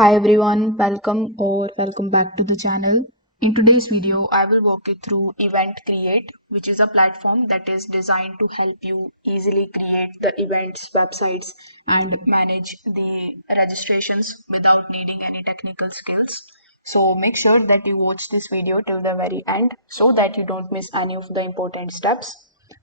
Hi everyone, welcome back to the channel. In today's video, I will walk you through EventCreate, which is a platform that is designed to help you easily create the events, websites, and manage the registrations without needing any technical skills. So make sure that you watch this video till the very end so that you don't miss any of the important steps.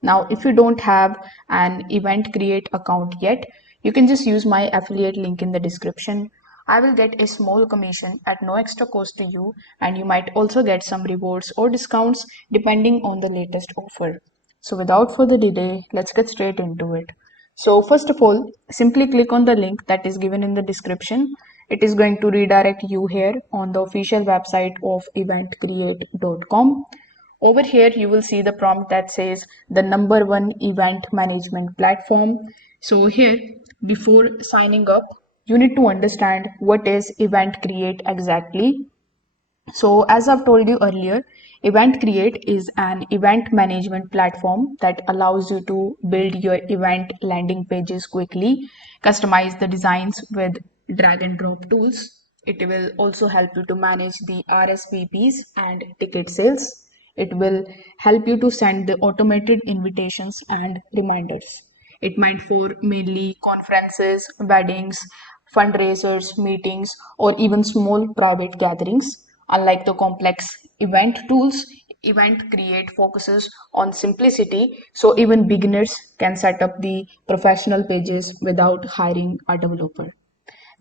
Now, if you don't have an EventCreate account yet, you can just use my affiliate link in the description. I will get a small commission at no extra cost to you, and you might also get some rewards or discounts depending on the latest offer. So, without further delay, let's get straight into it. So, first of all, simply click on the link that is given in the description. It is going to redirect you here on the official website of eventcreate.com. Over here, you will see the prompt that says the number one event management platform. So here, before signing up, you need to understand what is EventCreate exactly. So as I've told you earlier, EventCreate is an event management platform that allows you to build your event landing pages quickly, customize the designs with drag and drop tools. It will also help you to manage the RSVPs and ticket sales. It will help you to send the automated invitations and reminders. It meant for mainly conferences, weddings, fundraisers, meetings, or even small private gatherings. Unlike the complex event tools, EventCreate focuses on simplicity, so even beginners can set up the professional pages without hiring a developer.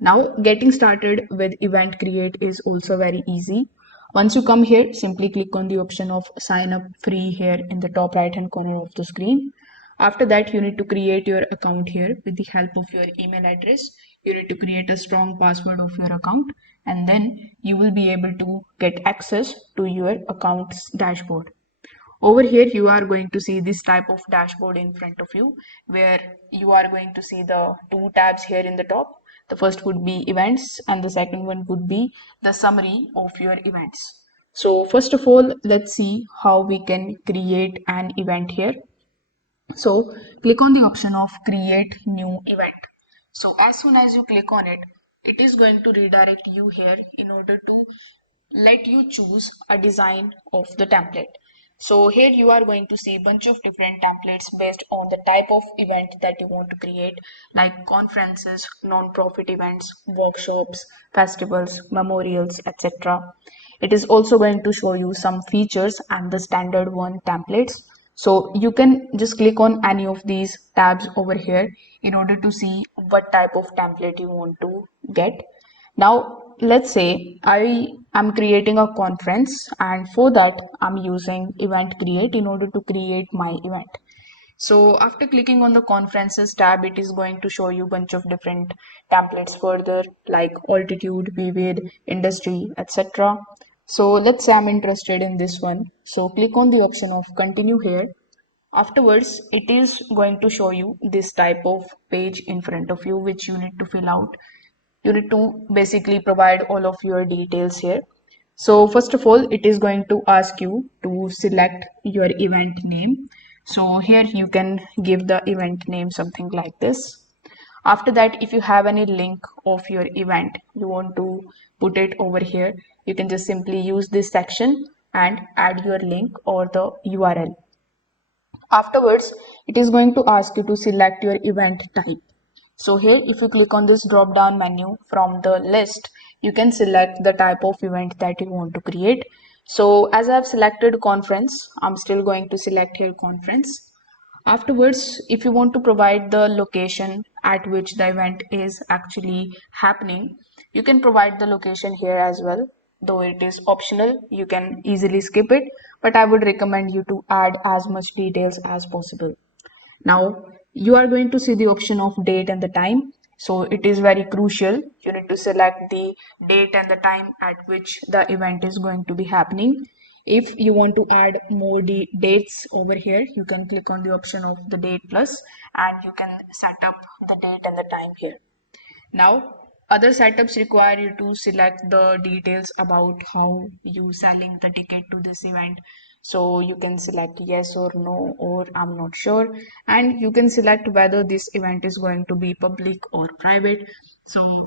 Now, getting started with EventCreate is also very easy. Once you come here, simply click on the option of sign up free here in the top right hand corner of the screen. After that, you need to create your account here with the help of your email address. You need to create a strong password of your account, and then you will be able to get access to your account's dashboard. Over here, you are going to see this type of dashboard in front of you, where you are going to see the two tabs here in the top. The first would be events, and the second one would be the summary of your events. So first of all, let's see how we can create an event here. So click on the option of create new event. So as soon as you click on it, it is going to redirect you here in order to let you choose a design of the template. So here you are going to see a bunch of different templates based on the type of event that you want to create, like conferences, non-profit events, workshops, festivals, memorials, etc. It is also going to show you some features and the standard one templates. So you can just click on any of these tabs over here in order to see what type of template you want to get. Now, let's say I am creating a conference, and for that I'm using EventCreate in order to create my event. So after clicking on the conferences tab, it is going to show you a bunch of different templates further, like altitude, vivid, industry, etc. So let's say I'm interested in this one. So click on the option of continue here. Afterwards, it is going to show you this type of page in front of you, which you need to fill out. You need to basically provide all of your details here. So first of all, it is going to ask you to select your event name. So here you can give the event name something like this. After that, if you have any link of your event, you want to put it over here, you can just simply use this section and add your link or the URL. Afterwards, it is going to ask you to select your event type. So here, if you click on this drop down menu from the list, you can select the type of event that you want to create. So as I've selected conference, I'm still going to select here conference. Afterwards, if you want to provide the location at which the event is actually happening, you can provide the location here as well. Though it is optional, you can easily skip it, but I would recommend you to add as much details as possible. Now you are going to see the option of date and the time. So it is very crucial. You need to select the date and the time at which the event is going to be happening. If you want to add more dates over here, you can click on the option of the date plus, and you can set up the date and the time here. Now, other setups require you to select the details about how you selling the ticket to this event. So you can select yes or no or I'm not sure, and you can select whether this event is going to be public or private. So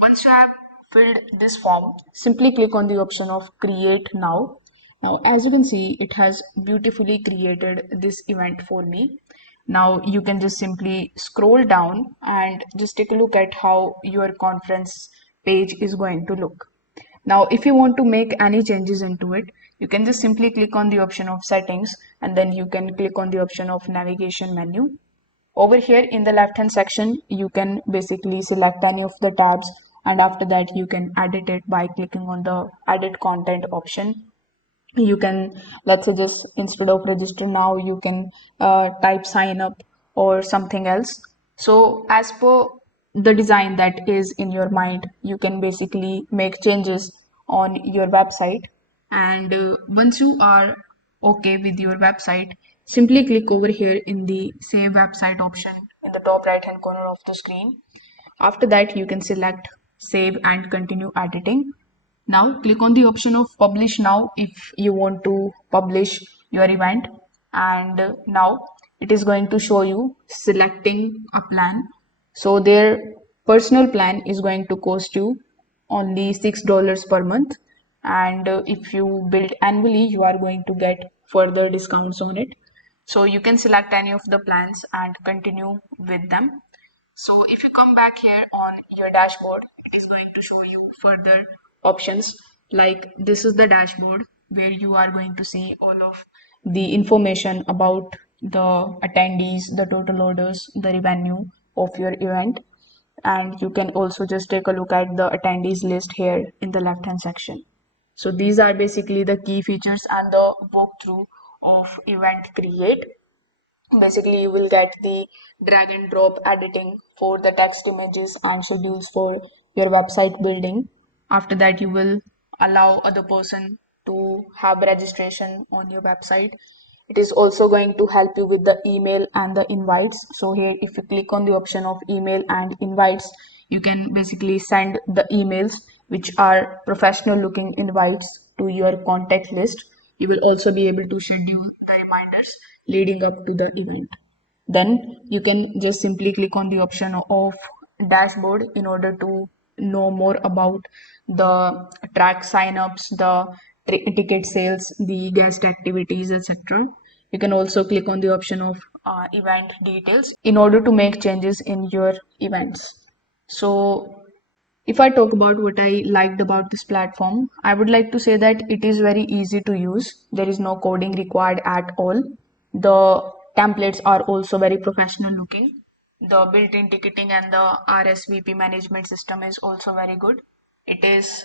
once you have filled this form, simply click on the option of create now. Now, as you can see, it has beautifully created this event for me. Now you can just simply scroll down and just take a look at how your conference page is going to look. Now, if you want to make any changes into it, you can just simply click on the option of settings, and then you can click on the option of navigation menu. Over here in the left hand section, you can basically select any of the tabs, and after that you can edit it by clicking on the edit content option. You can, let's say, just instead of register now, you can type sign up or something else. So as per the design that is in your mind, you can basically make changes on your website. And once you are okay with your website, simply click over here in the save website option in the top right hand corner of the screen. After that, you can select save and continue editing. Now click on the option of publish now if you want to publish your event, and now it is going to show you selecting a plan. So their personal plan is going to cost you only $6 per month, and if you build annually you are going to get further discounts on it. So you can select any of the plans and continue with them. So if you come back here on your dashboard, it is going to show you further options. Like this is the dashboard where you are going to see all of the information about the attendees, the total orders, the revenue of your event. And you can also just take a look at the attendees list here in the left hand section. So these are basically the key features and the walkthrough of Event Create. Basically, you will get the drag and drop editing for the text, images, and schedules for your website building. After that, you will allow other person to have registration on your website. It is also going to help you with the email and the invites. So here, if you click on the option of email and invites, you can basically send the emails which are professional looking invites to your contact list. You will also be able to schedule the reminders leading up to the event. Then you can just simply click on the option of dashboard in order to know more about the track signups, the ticket sales, the guest activities, etc. You can also click on the option of event details in order to make changes in your events. So if I talk about what I liked about this platform, I would like to say that it is very easy to use. There is no coding required at all. The templates are also very professional looking. The built-in ticketing and the RSVP management system is also very good. It is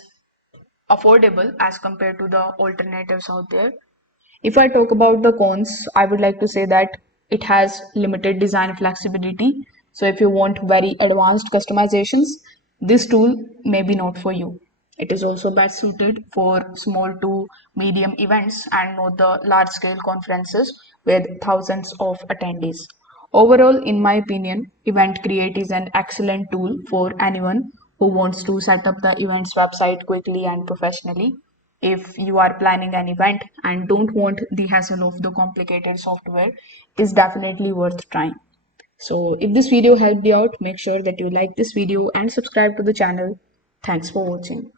affordable as compared to the alternatives out there. If I talk about the cons, I would like to say that it has limited design flexibility. So if you want very advanced customizations, this tool may be not for you. It is also best suited for small to medium events and not the large scale conferences with thousands of attendees. Overall, in my opinion, Event Create is an excellent tool for anyone who wants to set up the events website quickly and professionally. If you are planning an event and don't want the hassle of the complicated software, it is definitely worth trying. So if this video helped you out, make sure that you like this video and subscribe to the channel. Thanks for watching.